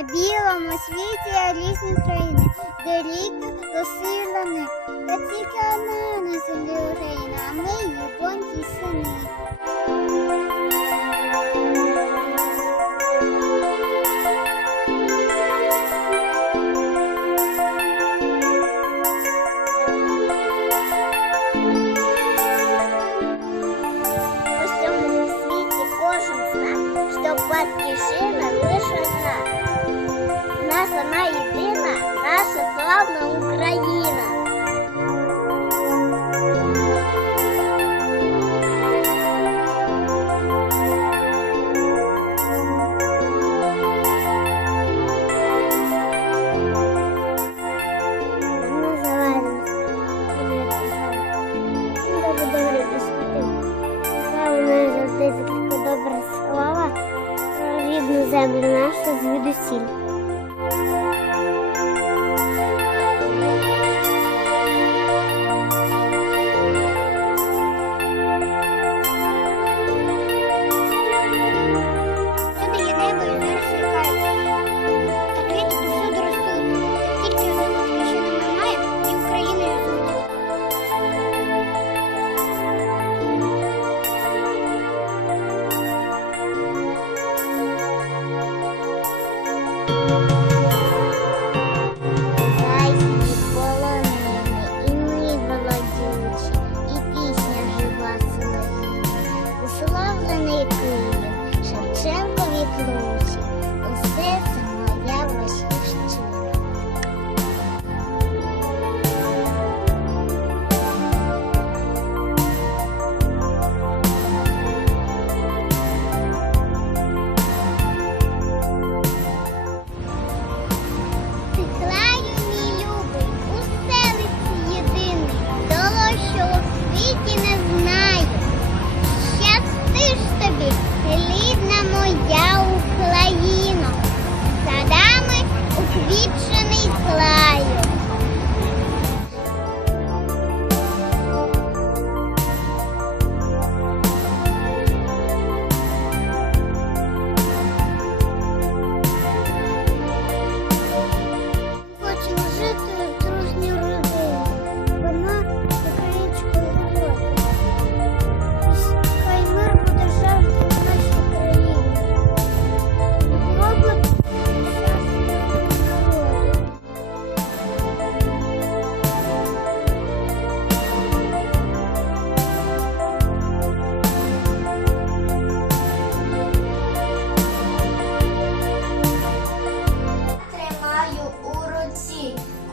На білому світі є різні країни, де ріки розсилені. Та тільки одна на землі Україна, а ми її доньки й сини. У всьому світі кожен знає, що. Наша одна єдина, наша славна Україна.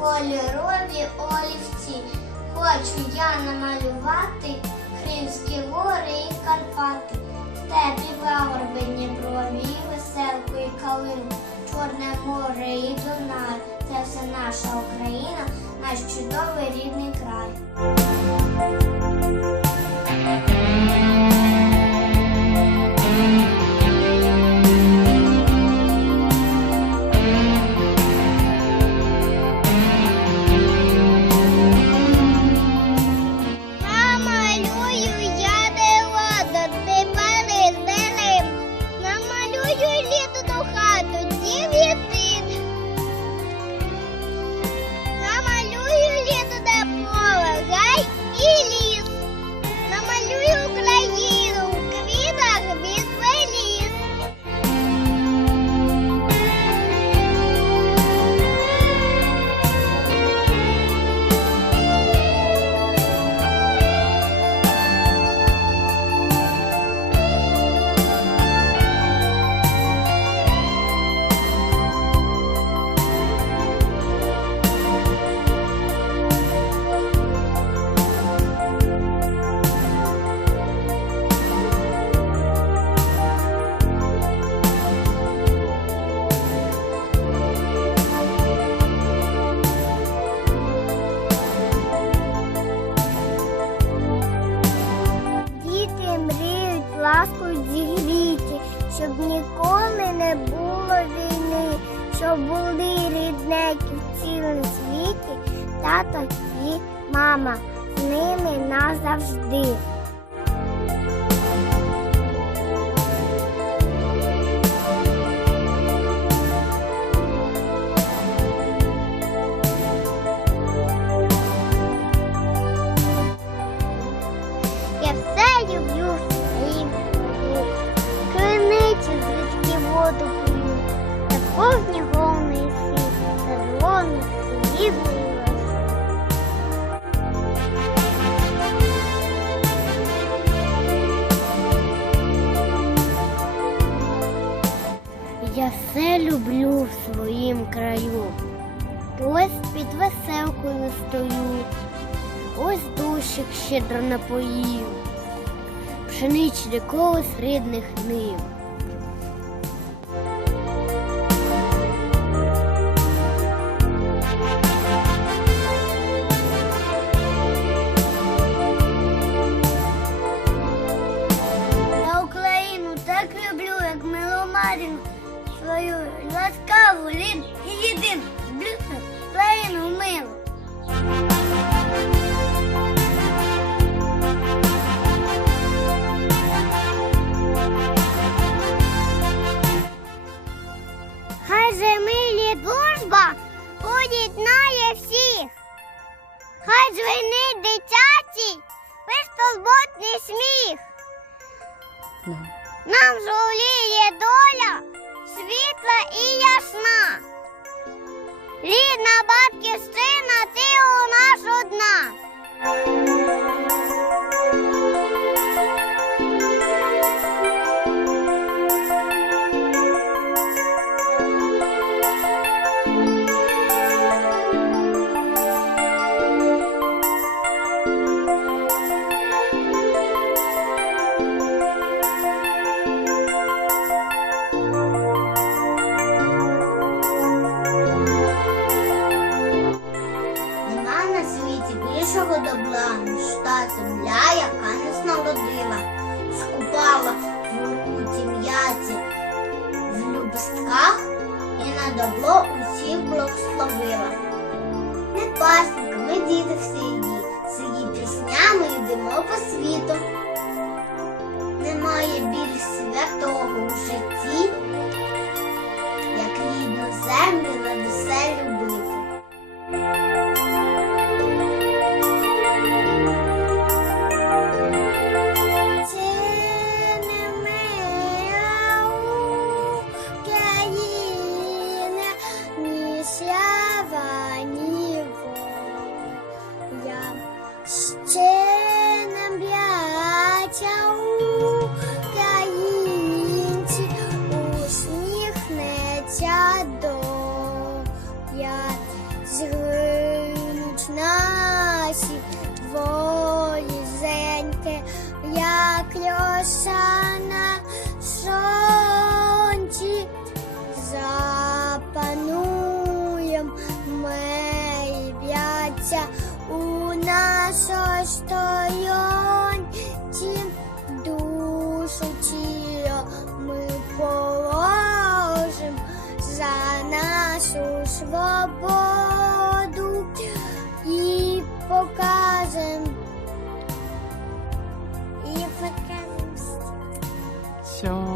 Кольорові олівці. Хочу я намалювати Кримські гори і Карпати, теплі пагорби брові, і веселку і калину, Чорне море і Дунай. Це все наша Україна, наш чудовий рідний край. Ніколи не було війни, щоб були ріднеки в цілому світі, тато і мама з ними назавжди. Веселкою стою, ось дощик щедро напоїв, пшеничний колос рідних нив. Я Україну так люблю, як милу матінку свою ласкаву, лін Нам жовліє доля світла і ясна. Рідна батьківщина, ти у нас одна. І усіх благословила. Ми пасенки, ми діти всі її, з її піснями йдемо по світу. Немає більш святого у житті, як рідну землю над усе воля. Ще нам браття українці, усміхнеться доля. Згинуть наші двоє зеньки, як роса все.